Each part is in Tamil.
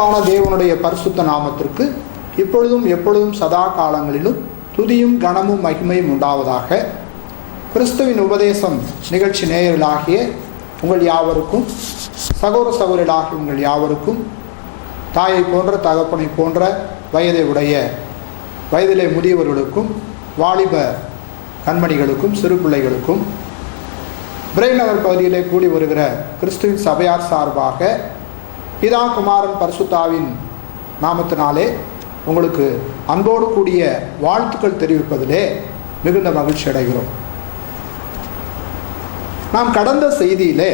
உன்னதமான தேவனுடைய பரிசுத்த நாமத்திற்கு இப்பொழுதும் எப்பொழுதும் சதா காலங்களிலும் துதியும் கனமும் மகிமையும் உண்டாவதாக. கிறிஸ்துவின் உபதேசம் நிகழ்ச்சி நேயர்களாகிய உங்கள் யாவருக்கும், சகோதர சகோதரிகளாகிய உங்கள் யாவருக்கும், தாயை போன்ற தகப்பனை போன்ற வயதிலே முதியவர்களுக்கும், வாலிப கண்மணிகளுக்கும், சிறு பிள்ளைகளுக்கும், பிரைநகர் பகுதியிலே கூடி வருகிற கிறிஸ்துவின் சபையார் சார்பாக பிதா குமாரன் பரிசுத்தாவின் நாமத்தினாலே உங்களுக்கு அன்போடு கூடிய வாழ்த்துக்கள் தெரிவிப்பதிலே மிகுந்த மகிழ்ச்சி அடைகிறோம். நாம் கடந்த செய்தியிலே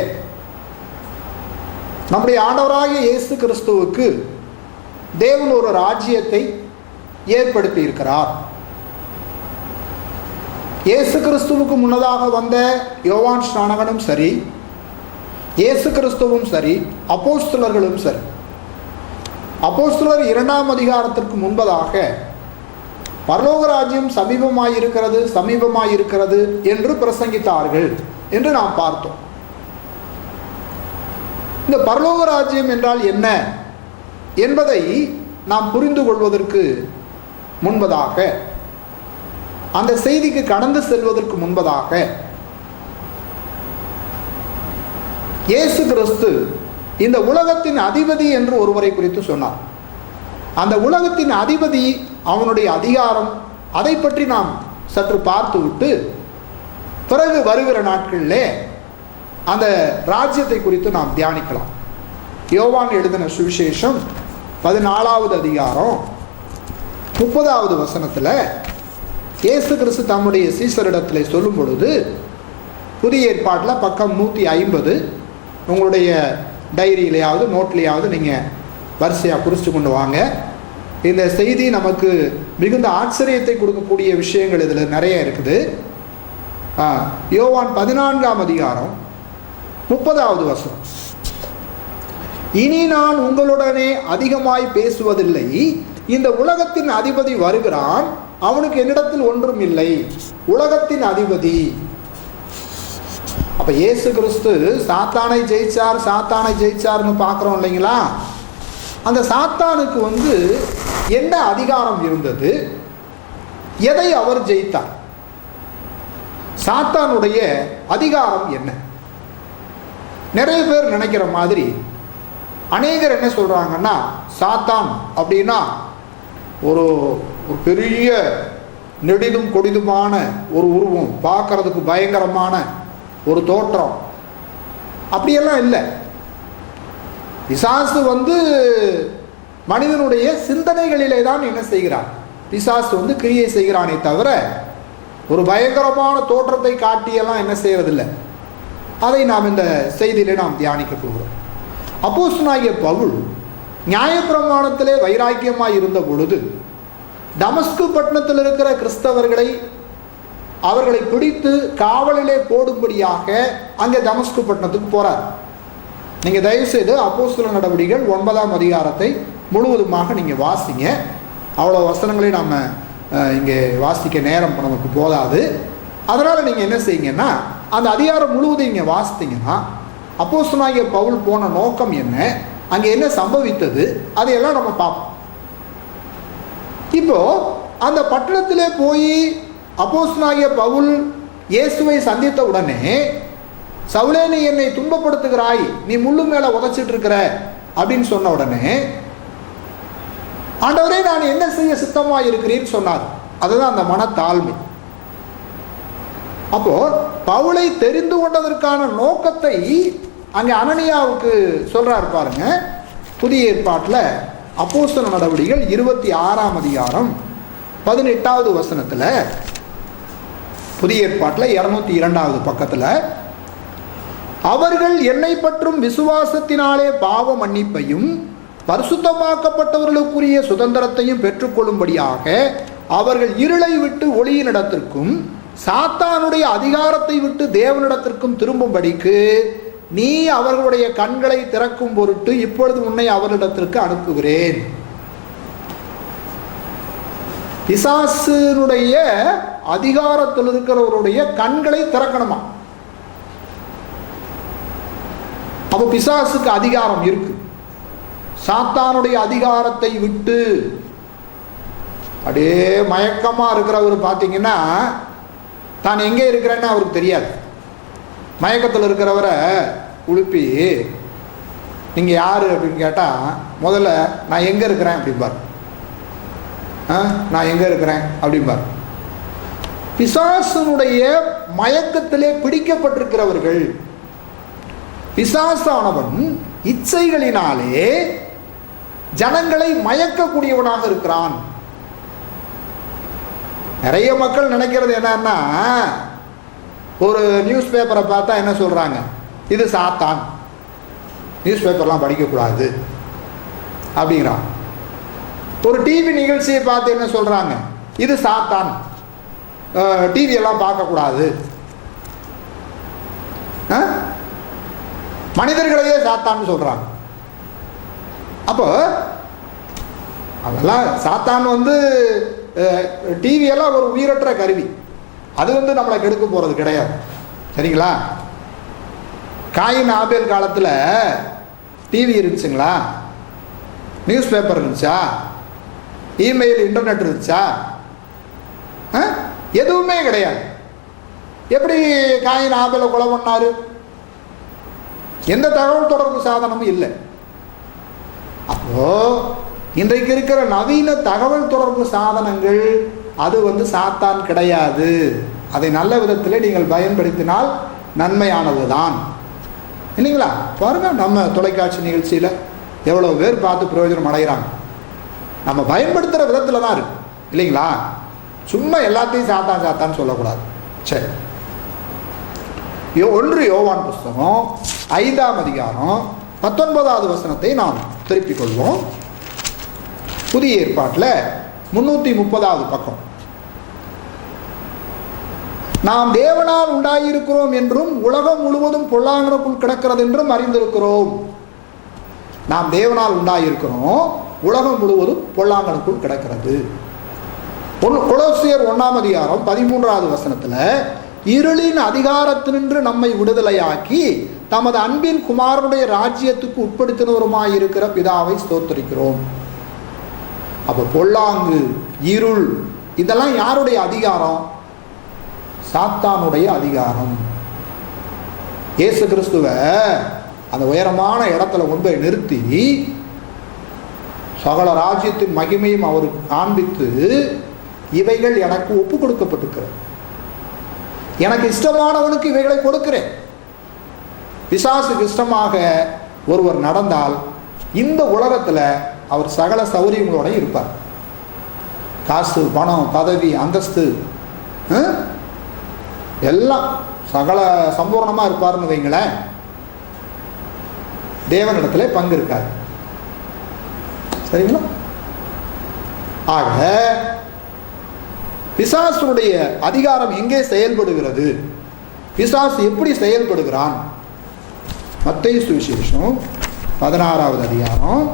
நம்முடைய ஆண்டவராகிய இயேசு கிறிஸ்துவுக்கு தேவன் ஒரு ராஜ்யத்தை ஏற்படுத்தி இருக்கிறார். இயேசு கிறிஸ்துவுக்கு முன்னதாக வந்த யோவான் ஸ்நானகனும் சரி, இயேசு கிறிஸ்துவும் சரி, அப்போஸ்தலர்களும் சரி, அப்போஸ்தலர் 2ஆம் அதிகாரத்திற்கு முன்பதாக பரலோக ராஜ்யம் சமீபமாயிருக்கிறது என்று பிரசங்கித்தார்கள் என்று நாம் பார்த்தோம். இந்த பரலோக ராஜ்யம் என்றால் என்ன என்பதை நாம் புரிந்து கொள்வதற்கு முன்பதாக, அந்த செய்திக்கு கடந்து செல்வதற்கு முன்பதாக, இயேசு கிறிஸ்து இந்த உலகத்தின் அதிபதி என்று ஒருவரை குறித்து சொன்னார். அந்த உலகத்தின் அதிபதி, அவனுடைய அதிகாரம், அதை பற்றி நாம் சற்று பார்த்துவிட்டு பிறகு வருகிற நாட்களிலே அந்த ராஜ்யத்தை குறித்து நாம் தியானிக்கலாம். யோவான் எழுதின சுவிசேஷம் 14வது அதிகாரம் 30வது வசனத்தில் இயேசு கிறிஸ்து தம்முடைய சீசரிடத்தில் சொல்லும் பொழுது, புதிய ஏற்பாட்டில் பக்கம் 150, உங்களுடைய டைரியிலையாவது நோட்லையாவது நீங்கள் வரிசையாக குறித்து கொண்டு வாங்க. இந்த செய்தி நமக்கு மிகுந்த ஆச்சரியத்தை கொடுக்கக்கூடிய விஷயங்கள் இதில் நிறைய இருக்குது. யோவான் 14ஆம் அதிகாரம் 30வது வசனம், இனி நான் உங்களுடனே அதிகமாய் பேசுவதில்லை, இந்த உலகத்தின் அதிபதி வருகிறான், அவனுக்கு என்னிடத்தில் ஒன்றும் இல்லை. உலகத்தின் அதிபதி. அப்ப இயேசு கிறிஸ்து சாத்தானை ஜெயிச்சார்னு பார்க்குறோம் இல்லைங்களா? அந்த சாத்தானுக்கு என்ன அதிகாரம் இருந்தது? எதை அவர் ஜெயித்தார்? சாத்தானுடைய அதிகாரம் என்ன? நிறைய பேர் நினைக்கிற மாதிரி அநேகர் என்ன சொல்றாங்கன்னா, சாத்தான் அப்படின்னா ஒரு பெரிய நெடிதும் கொடிதுமான ஒரு உருவம், பார்க்கறதுக்கு பயங்கரமான ஒரு தோற்றம். அப்படியெல்லாம் இல்லை. பிசாசு மனிதனுடைய சிந்தனைகளிலே தான் என்ன செய்கிறான்? பிசாசு கிரியை செய்கிறானே தவிர ஒரு பயங்கரமான தோற்றத்தை காட்டியெல்லாம் என்ன செய்யறதில்லை. அதை நாம் இந்த செய்தியிலே நாம் தியானிக்க போகிறோம். அப்போஸ்தலனாகிய பவுல் நியாயப்பிரமாணத்திலே வைராக்கியமாய் இருந்த பொழுது தமஸ்கு பட்டணத்தில் இருக்கிற கிறிஸ்தவர்களை அவர்களை பிடித்து காவலிலே போடும்படியாக அங்கே தமஸ்கு பட்டணத்துக்கு போறார். நீங்க தயவு செய்து அப்போஸ்தலர் நடவடிக்கைகள் 9ஆம் அதிகாரத்தை முழுவதுமாக நீங்க வாசிங்க. அவ்வளோ வசனங்களை நாம இங்கே வாசிக்க நேரம் நமக்கு போதாது. அதனால நீங்க என்ன செய்யுங்கன்னா, அந்த அதிகாரம் முழுவதும் இங்கே வாசித்தீங்கன்னா அப்போஸ்தலனாகிய பவுல் போன நோக்கம் என்ன, அங்கே என்ன சம்பவித்தது, அதையெல்லாம் நம்ம பார்ப்போம். இப்போ அந்த பட்டணத்திலே போய் அப்போஸ்தலனாகிய பவுல் இயேசுவை சந்தித்த உடனே, சவுலே நீ என்னை துன்பப்படுத்துகிறாய், நீ முள்ளு மேல உதைச்சிட்டு இருக்கிற அப்படின்னு சொன்ன உடனே, ஆண்டவரே நான் என்ன செய்ய சித்தமாக இருக்கிறேன்னு சொன்னார். அதுதான் அந்த மனத்தாழ்மை. அப்போ பவுலை தெரிந்து கொண்டதற்கான நோக்கத்தை அங்கே அனனியாவுக்கு சொல்றாரு பாருங்க. புதிய ஏற்பாட்டில் அப்போஸ்தலர் நடவடிக்கைகள் 26ஆம் அதிகாரம் 18வது வசனத்தில், புதிய ஏற்பாட்டில் 202வது பக்கத்தில், அவர்கள் என்னை பற்றும் விசுவாசத்தினாலே பாவ மன்னிப்பையும் பரிசுத்தமாக்கப்பட்டவர்களுக்குரிய சுதந்திரத்தையும் பெற்றுக்கொள்ளும்படியாக அவர்கள் இருளை விட்டு ஒளியினிடத்திற்கும் சாத்தானுடைய அதிகாரத்தை விட்டு தேவனிடத்திற்கும் திரும்பும்படிக்கு நீ அவர்களுடைய கண்களை திறக்கும் பொருட்டு இப்பொழுது உன்னை அவர்களிடத்திற்கு அனுப்புகிறேன். பிசாசினுடைய அதிகாரத்தில் இருக்கிறவருடைய கண்களை திறக்கணுமா? அப்போ பிசாசுக்கு அதிகாரம் இருக்கு. சாத்தானுடைய அதிகாரத்தை விட்டு. அப்படியே மயக்கமாக இருக்கிறவர் பார்த்தீங்கன்னா தான் எங்கே இருக்கிறேன்னு அவருக்கு தெரியாது. மயக்கத்தில் இருக்கிறவரை உழுப்பி நீங்கள் யார் அப்படின்னு கேட்டால் முதல்ல நான் எங்கே இருக்கிறேன் அப்படிம்பார். நான் எங்கே இருக்கிறேன் அப்படிம்பார். பிசாசனுடைய மயக்கத்திலே பிடிக்கப்பட்டிருக்கிறவர்கள், பிசாசானவன் இச்சைகளினாலே ஜனங்களை மயக்கக்கூடியவனாக இருக்கிறான். நிறைய மக்கள் நினைக்கிறது என்னன்னா, ஒரு நியூஸ் பேப்பரை பார்த்தா என்ன சொல்றாங்க, இது சாத்தான், நியூஸ் பேப்பர்லாம் படிக்கக்கூடாது அப்படிங்கிறான். ஒரு டிவி நிகழ்ச்சியை பார்த்து என்ன சொல்றாங்க, இது சாத்தான், டிவி எல்லாம் பார்க்கக்கூடாது. மனிதர்களையே சாத்தான்னு சொல்றாங்க. அப்போ அதெல்லாம் சாத்தான் டிவி எல்லாம் ஒரு உயிரற்ற கருவி, அது நம்மளை கெடுக்க போறது கிடையாது. சரிங்களா? காயின் ஆபேல் காலத்தில் டிவி இருந்துச்சுங்களா? நியூஸ் பேப்பர் இருந்துச்சா? இமெயில், இன்டர்நெட் இருந்துச்சா? எதுவுமே கிடையாது. எப்படி காயின் ஆபேலை கொலை பண்ணாரு? எந்த தகவல் தொடர்பு சாதனமும் இல்லை. அப்போ இன்றைக்கு இருக்கிற நவீன தகவல் தொடர்பு சாதனங்கள் அது சாத்தான் கிடையாது. அதை நல்ல விதத்தில் நீங்கள் பயன்படுத்தினால் நன்மையானது தான், இல்லைங்களா? பாருங்க, நம்ம தொலைக்காட்சி நிகழ்ச்சியில் எவ்வளோ பேர் பார்த்து பிரயோஜனம் அடைகிறாங்க. நம்ம பயன்படுத்துகிற விதத்தில் தான் இருக்கு, இல்லைங்களா? சும்மா எல்லாத்தையும் சாத்தான் சாத்தான்னு சொல்லக்கூடாது. சரி, 1 யோவான் புஸ்தகம் 5ஆம் அதிகாரம் 19வது வசனத்தை நாம் திருப்பிக் கொள்வோம். புதிய ஏற்பாட்டில் 330வது பக்கம். நாம் தேவனால் உண்டாயிருக்கிறோம் என்றும் உலகம் முழுவதும் பொல்லாங்கனுக்குள் கிடக்கிறது என்றும் அறிந்திருக்கிறோம். நாம் தேவனால் உண்டாயிருக்கிறோம், உலகம் முழுவதும் பொல்லாங்கனுக்குள் கிடக்கிறது. கொலோசியர் 1ஆம் அதிகாரம் 13வது வசனத்தில், இருளின் அதிகாரத்தினின்று நம்மை விடுதலையாக்கி தமது அன்பின் குமாரனுடைய ராஜ்யத்துக்கு உட்படுத்தினவருமாயிருக்கிற பிதாவை ஸ்தோத்திரிக்கிறோம். அப்போ பொல்லாங்கு, இருள், இதெல்லாம் யாருடைய அதிகாரம்? சாத்தானுடைய அதிகாரம். இயேசு கிறிஸ்துவ அந்த உயரமான இடத்துல கொண்டு போய் நிறுத்தி சகல ராஜ்யத்தின் மகிமையும் அவருக்கு காண்பித்து, இவைகள் எனக்கு ஒப்பு கொடுக்கப்பட்டிருக்கிறது, எனக்கு இஷ்டமானவனுக்கு இவைகளை கொடுக்கிறேன். பிசாசுக்கு இஷ்டமாக ஒருவர் நடந்தால் இந்த உலகத்தில் அவர் சகல சௌரியங்களோட இருப்பார். காசு, பணம், பதவி, அந்தஸ்து எல்லாம் சகல சம்பூர்ணமாக இருப்பார்னு வைங்களேன். தேவனிடத்தில் பங்கு இருக்காது. சரிங்களா? ஆக பிசாசுடைய அதிகாரம் எங்கே செயல்படுகிறது? பிசாசு எப்படி செயல்படுகிறான்? மத்தேயு சுவிசேஷம் 16வது அதிகாரம்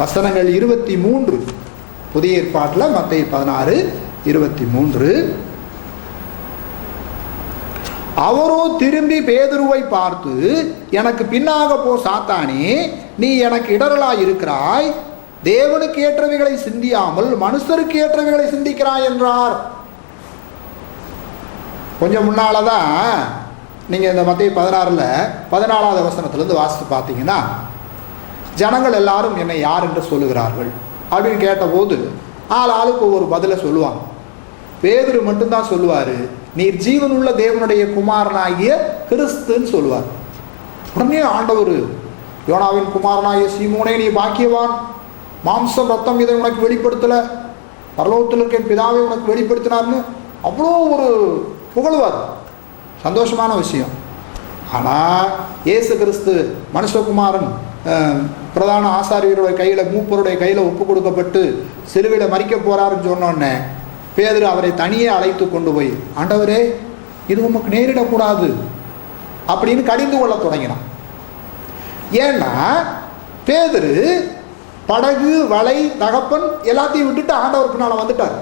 வசனங்கள் 23. புதிய ஏற்பாட்டில் மத்தேயு 16:23. அவரோ திரும்பி பேதுருவை பார்த்து, எனக்கு பின்னாக போ சாத்தானே, நீ எனக்கு இடரலாய் இருக்கிறாய், தேவனுக்கு ஏற்றவைகளை சிந்தியாமல் மனுஷருக்கு ஏற்றவைகளை சிந்திக்கிறாய் என்றார். கொஞ்சம் முன்னாலதான் நீங்க இந்த மத்தேயு 16ல் 14வது வசனத்திலிருந்து வாசித்து பார்த்தீங்கன்னா, ஜனங்கள் எல்லாரும் என்னை யார் என்று சொல்லுகிறார்கள் அப்படின்னு கேட்டபோது ஆளுக்கு ஒரு பதிலை சொல்லுவாங்க. பேதுரு மட்டும்தான் சொல்லுவாரு, நீர் ஜீவனுள்ள தேவனுடைய குமாரனாகிய கிறிஸ்துன்னு சொல்லுவார். உடனே ஆண்டவர், யோனாவின் குமாரனாகிய சீமோனே நீ பாக்கியவான், மாம்சம் ரத்தம் இதை உனக்கு வெளிப்படுத்தல, பரலோகத்தில் இருக்க பிதாவை உனக்கு வெளிப்படுத்தினார்னு அவ்வளோ ஒரு புகழ்வார். சந்தோஷமான விஷயம். ஆனால் இயேசு கிறிஸ்து மனுஷகுமாரன் பிரதான ஆசாரியருடைய கையில், மூப்பருடைய கையில் ஒப்பு கொடுக்கப்பட்டு சிலுவையில் மரிக்க போறாருன்னு சொன்னோடனே பேதுரு அவரை தனியே அழைத்து கொண்டு போய், ஆண்டவரே இது உமக்கு நேரிடக்கூடாது அப்படின்னு கடிந்து கொள்ள தொடங்கினான். ஏன்னா பேதுரு படகு, வலை, தகப்பன் எல்லாத்தையும் விட்டுட்டு ஆண்டவர் பின்னால் வந்துட்டார்.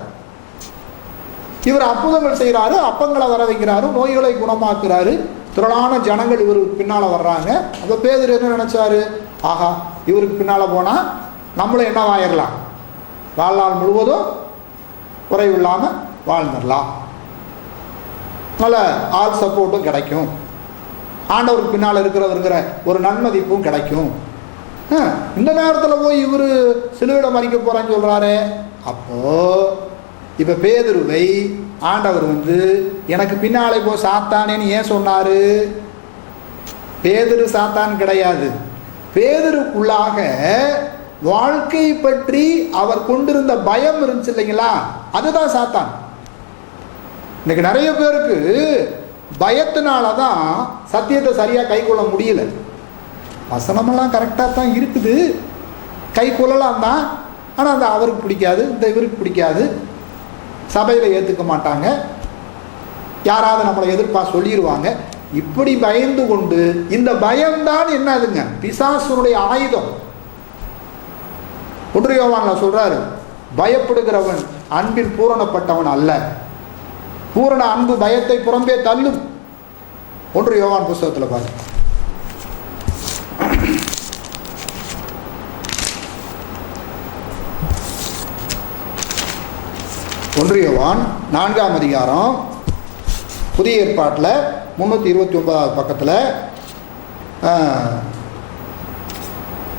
இவர் அற்புதங்கள் செய்கிறாரு, அப்பங்களை வர வைக்கிறாரு, நோய்களை குணமாக்குறாரு, திரளான ஜனங்கள் இவர் பின்னால் வர்றாங்க. அப்போ பேதுரு என்ன நினைச்சாரு, ஆஹா இவருக்கு பின்னால் போனால் நம்மளும் என்ன ஆயிடலாம், வாழ்நாள் முழுவதும் குறைவில்லாமல் வாழ்ந்துடலாம், நல்ல ஆள் சப்போர்ட்டும் கிடைக்கும், ஆண்டவருக்கு பின்னால் இருக்கிற ஒரு நன்மதிப்பும் கிடைக்கும். இந்த நேரத்தில் போய் இவர் சிலுவையில் மறிக்க போகிறான்னு சொல்கிறாரு. அப்போது இப்போ பேதுருவை ஆண்டவர் எனக்கு பின்னாலே போ சாத்தானேன்னு ஏன் சொன்னார்? பேதுரு சாத்தான் கிடையாது. பேதுருக்குள்ளாக வாழ்க்கை பற்றி அவர் கொண்டிருந்த பயம் இருந்துச்சு இல்லைங்களா, அதுதான் சாத்தான். இன்னைக்கு நிறைய பேருக்கு பயத்தினால தான் சத்தியத்தை சரியாக கை கொள்ள முடியல. வசனமெல்லாம் கரெக்டாக தான் இருக்குது, கை கொள்ளலாம் தான், ஆனால் அந்த அவருக்கு பிடிக்காது, இந்த இவருக்கு பிடிக்காது, சபையில் ஏற்றுக்க மாட்டாங்க, யாராவது நம்மளை சொல்லிடுவாங்க. இப்படி பயந்து கொண்டு, இந்த பயம்தான் என்னதுங்க, பிசாசுனுடைய ஆயுதம். 1 யோவான்ல சொல்றாரு, பயப்படுகிறவன் அன்பில் பூரணப்பட்டவன் அல்ல, பூரண அன்பு பயத்தை புறம்பே தள்ளும். 1 யோவான் புஸ்தகத்தில் பாருங்க. 1 யோவான் 4ஆம் அதிகாரம் புதிய ஏற்பாட்டில் 329 பக்கத்தில்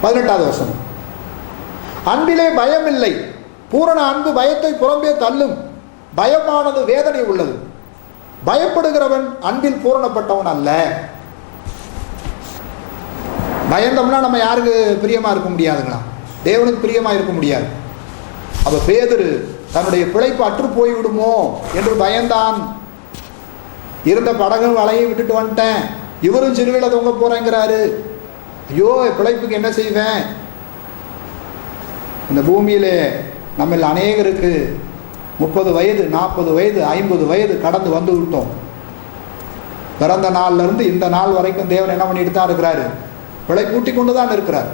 18வது வசனம், அன்பிலே பயம் இல்லை, பூரண அன்பு பயத்தை புறம்பே தள்ளும், பயமானது வேதனை உள்ளது, பயப்படுகிறவன் அன்பில் பூரணப்பட்டவன் அல்ல. பயந்தோம்னா நம்ம யாருக்கு பிரியமா இருக்க முடியாதுங்களா? தேவனுக்கு பிரியமா இருக்க முடியாது. அப்ப பேதுரு தன்னுடைய பிழைப்பு அற்று போய்விடுமோ என்று பயந்தான். இருந்த படகும் வலையை விட்டுட்டு வந்துட்டேன், இவரும் சிறுவையில் தொங்க போறேங்கிறாரு. ஐயோ, பிழைப்புக்கு என்ன செய்வேன்? இந்த பூமியிலே நம்ம அநேகருக்கு 30 வயது, 40 வயது, 50 வயது கடந்து வந்து விட்டோம். பிறந்த நாள்ல இருந்து இந்த நாள் வரைக்கும் தேவன் என்ன பண்ணிட்டு தான் இருக்கிறாரு? பிழைப்பூட்டி கொண்டு தான் இருக்கிறார்.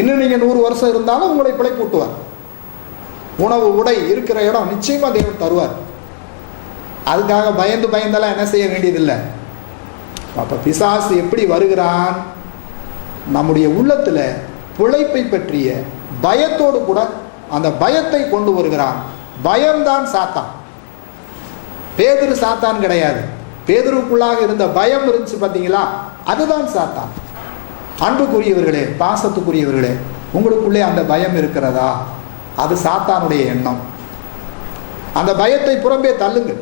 இன்னும் நீங்க 100 வருஷம் இருந்தாலும் உங்களை பிழைப்பூட்டுவார். உணவு, உடை, இருக்கிற இடம் நிச்சயமா தேவன் தருவார். அதுக்காக பயந்தெல்லாம் என்ன செய்ய வேண்டியதில்லை. அப்ப பிசாசு எப்படி வருகிறான்? நம்முடைய உள்ளத்துல பிழைப்பை பற்றிய பயத்தோடு கூட அந்த பயத்தை கொண்டு வருகிறான். பயம்தான் சாத்தான். பேதுரு சாத்தான் கிடையாது. பேதுருக்குள்ளாக இருந்த பயம் இருந்துச்சு பார்த்தீங்களா, அதுதான் சாத்தான். அன்புக்குரியவர்களே, பாசத்துக்குரியவர்களே, உங்களுக்குள்ளே அந்த பயம் இருக்கிறதா? அது சாத்தானுடைய எண்ணம். அந்த பயத்தை புறம்பே தள்ளுங்கள்.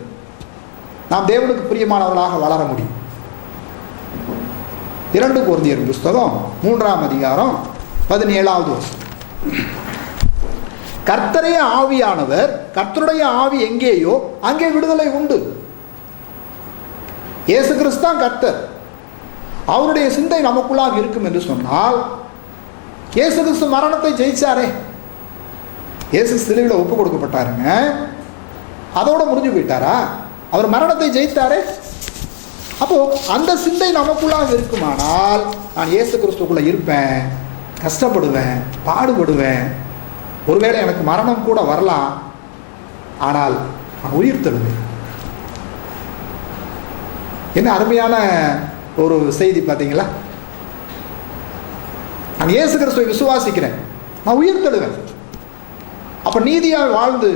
நாம் தேவனுக்கு பிரியமானவர்களாக வளர முடியும். 2 கொரிந்தியர் புஸ்தகம் 3ஆம் அதிகாரம் 17வது வசனம், கர்த்தரே ஆவியானவர், கர்த்தருடைய ஆவி எங்கேயோ அங்கே விடுதலை உண்டு. இயேசு கிறிஸ்து தான் கர்த்தர். அவருடைய சிந்தை நமக்குள்ளாக இருக்கும் என்று சொன்னால், இயேசு கிறிஸ்து மரணத்தை ஜெயிச்சாரே. இயேசு சிலுவையில் ஒப்பு கொடுக்கப்பட்டாருங்க, அதோட முடிஞ்சு போயிட்டாரா? அவர் மரணத்தை ஜெயித்தாரே. அப்போ அந்த சிந்தை நமக்குள்ளாக இருக்குமானால், நான் இயேசு கிறிஸ்துக்குள்ள இருப்பேன், கஷ்டப்படுவேன், பாடுபடுவேன், ஒருவேளை எனக்கு மரணம் கூட வரலாம், ஆனால் நான் உயிர் தருவேன். என்ன அருமையான ஒரு செய்தி பார்த்தீங்களா? நான் இயேசு கிறிஸ்துவை விசுவாசிக்கிறேன், நான் உயிர் தருவேன். அப்ப நீதியாக வாழ்ந்து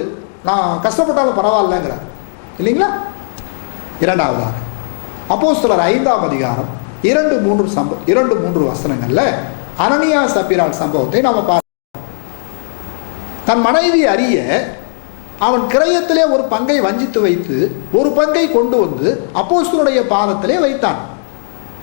நான் கஷ்டப்பட்டாலும் பரவாயில்லைங்கிறார் இல்லைங்களா? 2வதாக அப்போஸ்தலர் 5ஆம் அதிகாரம் 2-3 வசனங்கள்ல அனனியா சப்பீரால் சம்பவத்தை நாம பார்க்கிறோம். தன் மனைவி அறிய அவன் கிரயத்திலே ஒரு பங்கை வஞ்சித்து வைத்து ஒரு பங்கை கொண்டு வந்து அப்போஸ்தலருடைய பாதத்திலே வைத்தான்.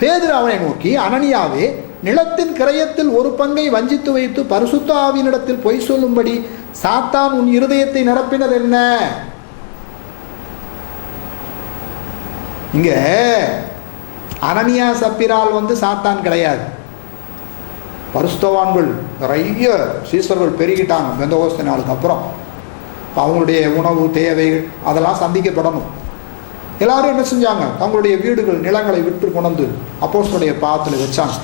பேதுரு அவனை நோக்கி, அனனியாவே, நிலத்தின் கிரயத்தில் ஒரு பங்கை வஞ்சித்து வைத்து பரிசுத்த ஆவியினிடத்தில் பொய் சொல்லும்படி சாத்தான் உன் இருதயத்தை நிரப்பினது என்ன? இங்க அனனியா சப்பீரால் சாத்தான் கிடையாது. பரிசுத்தவான்கள் நிறைய சீசர்கள் பெருகிட்டாங்க பெந்தகோஸ்து நாளுக்கு அப்புறம். அவங்களுடைய உணவு தேவைகள் அதெல்லாம் சந்திக்கப்படணும். எல்லாரும் என்ன செஞ்சாங்க? தங்களுடைய வீடுகள், நிலங்களை விட்டு கொண்டு அப்போஸ்தலருடைய பாதத்தில் வச்சாங்க.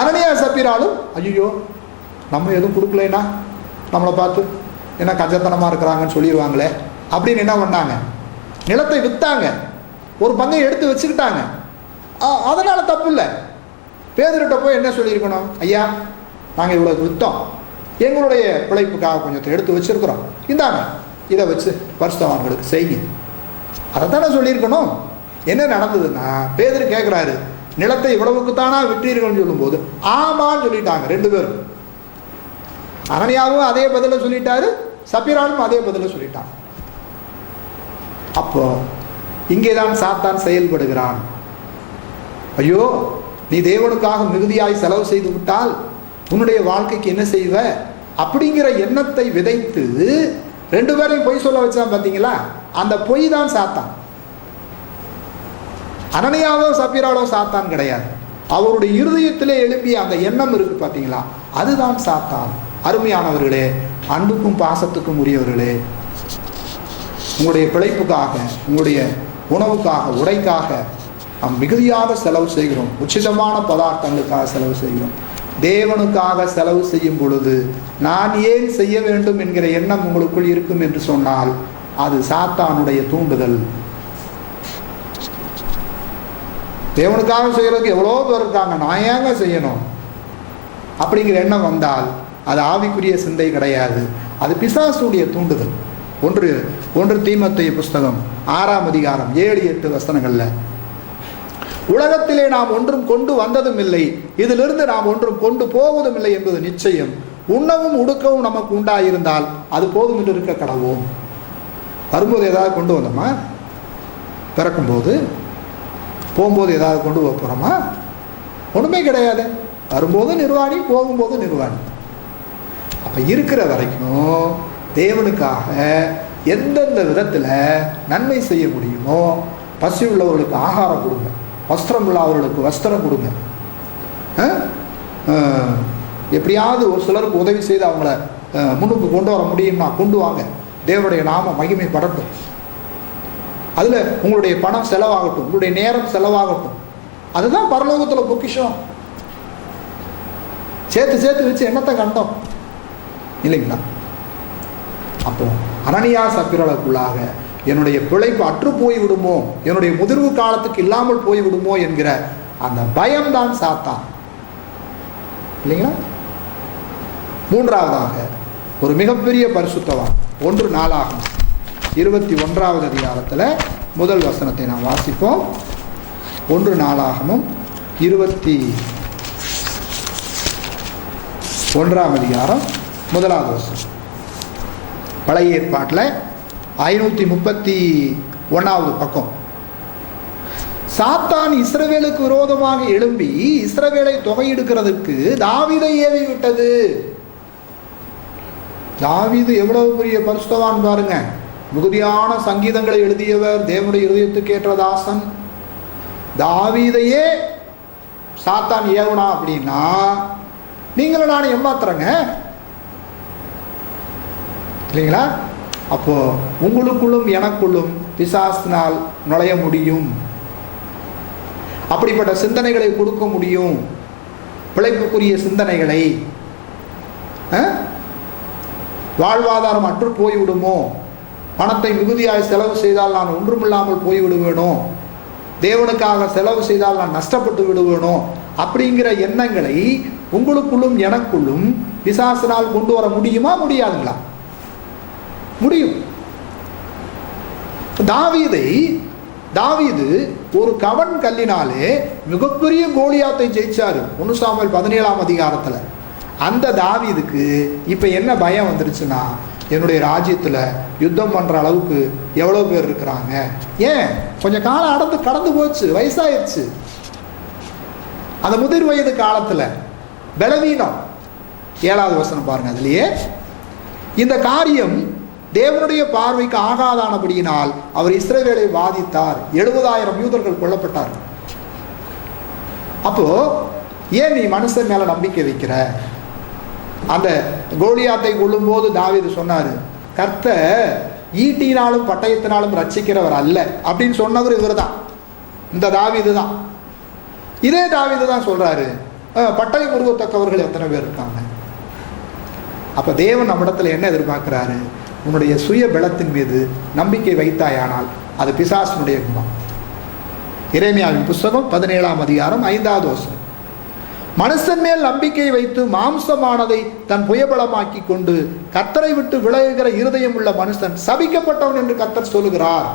அனனியா சப்பீராலும், ஐயோ நம்ம எதுவும் கொடுக்கலைன்னா நம்மளை பார்த்து என்ன கஞ்சத்தனமா இருக்கிறாங்கன்னு சொல்லிடுவாங்களே அப்படின்னு என்ன பண்ணாங்க? நிலத்தை வித்தாங்க, ஒரு பங்கை எடுத்து வச்சுக்கிட்டாங்க. அதனால தப்பு இல்லை. பேதுருட்ட போய் என்ன சொல்லியிருக்கணும்? ஐயா, நாங்கள் இவ்வளோ விற்றோம், எங்களுடைய பிழைப்புக்காக கொஞ்சத்தை எடுத்து வச்சிருக்கிறோம், இந்தாங்க இதை வச்சு பரிசுத்தவான்களுக்கு செய்யுங்க. அதை தானே சொல்லியிருக்கணும். என்ன நடந்ததுன்னா, பேதுரு கேட்குறாரு, நிலத்தை இவ்வளவுக்கு தானா விற்றீர்கள்னு சொல்லும்போது ஆமான்னு சொல்லிட்டாங்க ரெண்டு பேரும். அனனியாவும் அதே பதில சொல்லிட்டாரு, சப்பீராலும் அதே பதில சொல்லிட்டான். அப்போ இங்கேதான் சாத்தான் செயல்படுகிறான். ஐயோ, நீ தேவனுக்காக மிகுதியாய் செலவு செய்து விட்டால் உன்னுடைய வாழ்க்கைக்கு என்ன செய்வ அப்படிங்கிற எண்ணத்தை விதைத்து ரெண்டு பேரையும் பொய் சொல்ல வச்சான். பார்த்தீங்களா? அந்த பொய் தான் சாத்தான். அனனியாவோ சப்பீராவோ சாத்தான் கிடையாது. அவருடைய இருதயத்திலே எழுப்பிய அந்த எண்ணம் இருக்கு பார்த்தீங்களா, அதுதான் சாத்தான். அருமையானவர்களே, அன்புக்கும் பாசத்துக்கும் உரியவர்களே, உங்களுடைய பிழைப்புக்காக, உங்களுடைய உணவுக்காக, உடைக்காக நாம் மிகுதியாக செலவு செய்கிறோம். உச்சிதமான பதார்த்தங்களுக்காக செலவு செய்கிறோம். தேவனுக்காக செலவு செய்யும் பொழுது நான் ஏன் செய்ய வேண்டும் என்கிற எண்ணம் உங்களுக்குள் இருக்கும் என்று சொன்னால் அது சாத்தானுடைய தூண்டுதல். தேவனுக்காக செய்யறதுக்கு எவ்வளோ பேர் இருக்காங்க, நான் ஏங்க செய்யணும் அப்படிங்கிற எண்ணம் வந்தால் அது ஆவிக்குரிய சிந்தை கிடையாது, அது பிசாசுடைய தூண்டுதல். ஒன்று தீமோத்தேயு புஸ்தகம் 6ஆம் அதிகாரம் 7-8 வசனங்கள்ல, உலகத்திலே நாம் ஒன்றும் கொண்டு வந்ததும் இல்லை, இதிலிருந்து நாம் ஒன்றும் கொண்டு போவதும் இல்லை என்பது நிச்சயம். உண்ணவும் உடுக்கவும் நமக்கு உண்டாயிருந்தால் அது போதும் என்று இருக்க கடவோம். வரும்போது ஏதாவது கொண்டு வந்தோமா? பிறக்கும்போது, போகும்போது ஏதாவது கொண்டு போக போகிறோமா? ஒன்றுமே கிடையாது. வரும்போது நிர்வாணி, போகும்போது நிர்வாணி. அப்போ இருக்கிற வரைக்கும் தேவனுக்காக எந்தெந்த விதத்தில் நன்மை செய்ய முடியுமோ, பசி உள்ளவர்களுக்கு ஆகாரம் கொடுங்க, வஸ்திரம் உள்ளவர்களுக்கு வஸ்திரம் கொடுங்க. எப்படியாவது ஒரு சிலருக்கு உதவி செய்து அவங்கள முன்னுக்கு கொண்டு வர முடியும்னா கொண்டு வாங்க. தேவனுடைய நாம மகிமைப்படட்டும். அதில் உங்களுடைய பணம் செலவாகட்டும், உங்களுடைய நேரம் செலவாகட்டும். அதுதான் பரலோகத்தில் பொக்கிஷம். சேர்த்து சேர்த்து வச்சு என்னத்தை கண்டோம் இல்லைங்களா? அப்போ அனனியா சப்பீராளுக்குள்ளாக என்னுடைய பிழைப்பு அற்று போய் விடுமோ, என்னுடைய முதிர்வு காலத்துக்கு இல்லாமல் போய் விடுமோ என்கிற அந்த பயம்தான் சாத்தான் இல்லைங்களா? மூன்றாவதாக ஒரு மிகப்பெரிய பரிசுத்தவான் 1 நாளாகமம் 21ஆவது அதிகாரத்தில் முதல் வசனத்தை நாம் வாசிப்போம். 1 நாளாகமம் 21ஆம் அதிகாரம் 1வது வசனம். பழைய ஏற்பாட்டில் 531வது பக்கம். சாத்தான் இஸ்ரவேலுக்கு விரோதமாக எழும்பி இஸ்ரவேலை தொகையெடுக்கிறதுக்கு தாவீதை ஏவி விட்டது. தாவீது எவ்வளவு பெரிய பரிசுத்தவான் பாருங்க. மிகுதியான சங்கீதங்களை எழுதியவர், தேவனுடைய இருதயத்துக்கு ஏற்ற தாசன். தாவீதையே சாத்தான் ஏவனா அப்படின்னா நீங்களும் நானும் ஏமாத்துறங்க இல்லைங்களா? அப்போ உங்களுக்குள்ளும் எனக்குள்ளும் பிசாசினால் நுழைய முடியும், அப்படிப்பட்ட சிந்தனைகளை கொடுக்க முடியும், பிழைப்புக்குரிய சிந்தனைகளை. வாழ்வாதாரம் அற்று போய்விடுமோ, பணத்தை மிகுதியாய் செலவு செய்தால் நான் ஒன்றுமில்லாமல் போய்விடுவேனோ, தேவனுக்காக செலவு செய்தால் நான் நஷ்டப்பட்டு விடுவேனோ அப்படிங்கிற எண்ணங்களை உங்களுக்குள்ளும் எனக்குள்ளும் பிசாசினால் கொண்டு வர முடியுமா, முடியாதுங்களா? முடியும். தாவீது ஒரு கவன் கல்லினாலே மிகப்பெரிய கோலியாத்தை ஜெயிச்சாரு 1 சாமுவேல் 17ஆம் அதிகாரத்தில். அந்த தாவீதுக்கு இப்போ என்ன பயம் வந்துருச்சுன்னா, என்னுடைய ராஜ்யத்தில் யுத்தம் பண்ணுற அளவுக்கு எவ்வளோ பேர் இருக்கிறாங்க, ஏன் கொஞ்சம் காலம் கடந்து போச்சு, வயசாயிருச்சு. அந்த முதிர் வயது காலத்தில் பலவீனம். 7வது வசனம் பாருங்க. அதுலேயே இந்த காரியம் தேவனுடைய பார்வைக்கு ஆகாதானபடியினால் அவர் இஸ்ரவேலை வாதித்தார். 70,000 யூதர்கள் கொல்லப்பட்டார். அப்போ ஏன் நீ மனுஷன் மேல நம்பிக்கை வைக்கிற? அந்த கோலியாத்தை கொல்லும் போது தாவீது சொன்னாரு, கர்த்தர் ஈட்டினாலும் பட்டயத்தினாலும் ரட்சிக்கிறவர் அல்ல அப்படின்னு சொன்னவர் இவர் தான், இந்த தாவீது தான். இதே தாவீது தான் சொல்றாரு, பட்டயம் உருவத்தக்கவர்கள் எத்தனை பேர் இருக்காங்க. அப்ப தேவன் நம்மிடத்துல என்ன எதிர்பார்க்கிறாரு? உன்னுடைய சுய பலத்தின் மீது நம்பிக்கை வைத்தாயானால் அது பிசாசினுடைய குணம். எரேமியாவின் புஸ்தகம் 17ஆம் அதிகாரம் 5வது வசனம். மனுஷன் மேல் நம்பிக்கை வைத்து மாம்சமானதை தன் புயபலமாக்கி கொண்டு கர்த்தரை விட்டு விலகுகிற இருதயம் உள்ள மனுஷன் சபிக்கப்பட்டவன் என்று கர்த்தர் சொல்லுகிறார்.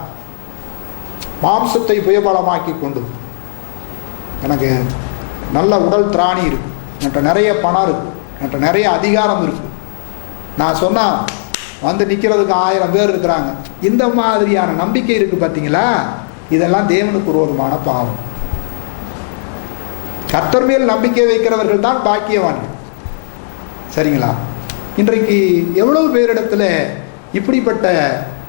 மாம்சத்தை புயபலமாக்கி கொண்டு, எனக்கு நல்ல உடல் திராணி இருக்கு, என்கிட்ட நிறைய பணம் இருக்கு, என்கிட்ட நிறைய அதிகாரம் இருக்கு, நான் சொன்னா வந்து நிற்கிறதுக்கு 1000 பேர் இருக்கிறாங்க, இந்த மாதிரியான நம்பிக்கை இருக்கு பார்த்தீங்களா, இதெல்லாம் தேவனுக்கு விரோதமான பாவம். கர்த்தர் மேல் நம்பிக்கை வைக்கிறவர்கள் தான் பாக்கியவான்கள். சரிங்களா? இன்றைக்கு எவ்வளவு பேரிடத்துல இப்படிப்பட்ட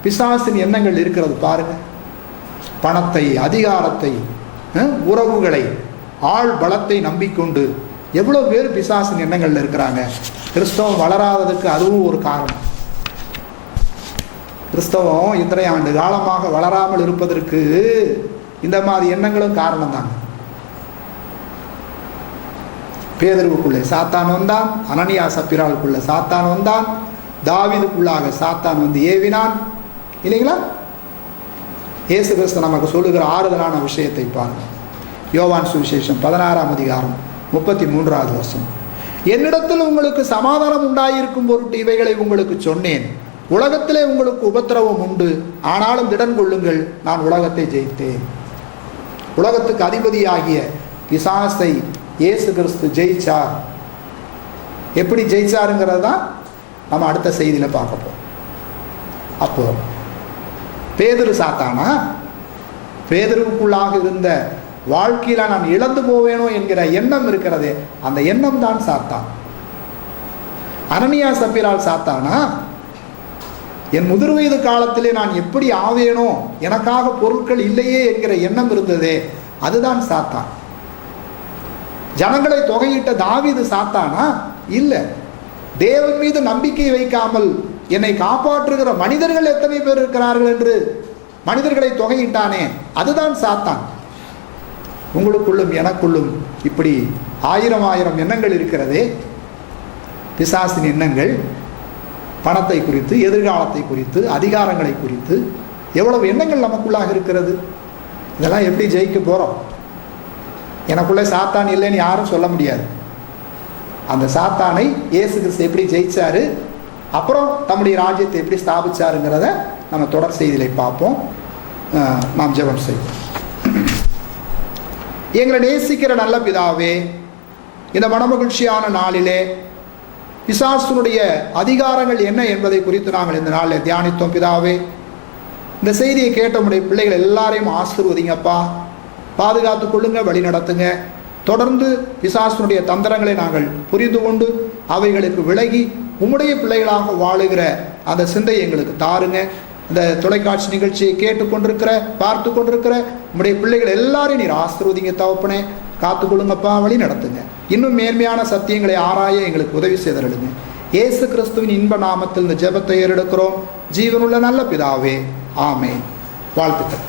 பிசாசின் எண்ணங்கள் இருக்கிறது பாருங்க. பணத்தை, அதிகாரத்தை, உறவுகளை, ஆள் பலத்தை நம்பிக்கொண்டு எவ்வளவு பேர் பிசாசின் எண்ணங்கள்ல இருக்கிறாங்க. கிறிஸ்தவம் வளராததுக்கு அதுவும் ஒரு காரணம். கிறிஸ்தவம் இத்தனை ஆண்டு காலமாக வளராமல் இருப்பதற்கு இந்த மாதிரி எண்ணங்களும் காரணம் தான். பேதுருவுக்குள்ளே சாத்தான் வந்தான், அனனியா சப்பிராளுக்குள்ள சாத்தான் வந்தான், தாவீதுக்குள்ளாக சாத்தான் வந்து ஏவினான், இல்லைங்களா? இயேசு கிறிஸ்து நமக்கு சொல்லுகிற ஆறுதலான விஷயத்தை பாருங்க. யோவான் சுவிசேஷம் 16ஆம் அதிகாரம் 33வது வசனம். என்னிடத்தில் உங்களுக்கு சமாதானம் உண்டாயிருக்கும் பொருட்டு இவைகளை உங்களுக்கு சொன்னேன். உலகத்திலே உங்களுக்கு உபத்திரவம் உண்டு, ஆனாலும் திடன் கொள்ளுங்கள், நான் உலகத்தை ஜெயித்தேன். உலகத்துக்கு அதிபதியாகிய பிசாசை இயேசு கிறிஸ்து ஜெயிச்சார். எப்படி ஜெயிச்சாருங்கிறது தான் நம்ம அடுத்த செய்தியில் பார்க்க போறோம். அப்போ பேதுரு சாத்தானா? பேதுருவுக்குள்ளாக இருந்த வாழ்க்கையில நான் இழந்து போவேனோ என்கிற எண்ணம் இருக்கிறதே, அந்த எண்ணம் தான் சாத்தான். அனனியா சப்பிரால் சாத்தானா? என் முதிர் வயது காலத்திலே நான் எப்படி ஆவேனோ, எனக்காக பொருட்கள் இல்லையே என்கிற எண்ணம் இருந்ததே, அதுதான் சாத்தான். ஜனங்களை தொகையிட்ட தாவீது சாத்தானா? இல்லை. தேவன் மீது நம்பிக்கை வைக்காமல் என்னை காப்பாற்றுகிற மனிதர்கள் எத்தனை பேர் இருக்கிறார்கள் என்று மனிதர்களை தொகையிட்டானே, அதுதான் சாத்தான். உங்களுக்குள்ளும் எனக்குள்ளும் இப்படி 1000 எண்ணங்கள் இருக்கிறதே, பிசாசின் எண்ணங்கள். பணத்தை குறித்து, எதிர்காலத்தை குறித்து, அதிகாரங்களை குறித்து எவ்வளவு எண்ணங்கள் நமக்குள்ளாக இருக்கிறது. இதெல்லாம் எப்படி ஜெயிக்க போறோம்? எனக்குள்ளே சாத்தான் இல்லைன்னு யாரும் சொல்ல முடியாது. அந்த சாத்தானை இயேசு கிறிஸ்து எப்படி ஜெயிச்சாரு, அப்புறம் தம்முடைய ராஜ்யத்தை எப்படி ஸ்தாபிச்சாருங்கிறத நம்ம தொடர் செய்தியிலே பார்ப்போம். நாம் ஜெபம் செய்வோம். எங்களை நேசிக்கிற நல்ல பிதாவே, இந்த மனமகிழ்ச்சியான நாளிலே பிசாசுனுடைய அதிகாரங்கள் என்ன என்பதை குறித்து நாங்கள் இந்த நாளில் தியானித்தோம். பிதாவே, இந்த செய்தியை கேட்ட உடைய பிள்ளைகள் எல்லாரையும் ஆசீர்வதிங்கப்பா, பாதுகாத்து கொள்ளுங்க, வழி நடத்துங்க. தொடர்ந்து பிசாசுனுடைய தந்திரங்களை நாங்கள் புரிந்து கொண்டு அவைகளுக்கு விலகி உம்முடைய பிள்ளைகளாக வாழுகிற அந்த சிந்தை எங்களுக்கு தாருங்க. இந்த தொலைக்காட்சி நிகழ்ச்சியை கேட்டுக்கொண்டிருக்கிற, பார்த்து கொண்டிருக்கிற உம்முடைய பிள்ளைகள் எல்லாரையும் நீர் ஆசீர்வதிங்க தகப்பனே. காத்துக்கொள்ளுங்கப்பா, வழி நடத்துங்க. இன்னும் மேன்மையான சத்தியங்களை ஆராய எங்களுக்கு உதவி செய்தருளுங்க. இயேசு கிறிஸ்துவின் இன்ப நாமத்தில் இந்த ஜெபத்தை ஏறெடுக்கிறோம் ஜீவனுள்ள நல்ல பிதாவே, ஆமென். வாழ்த்துக்கள்.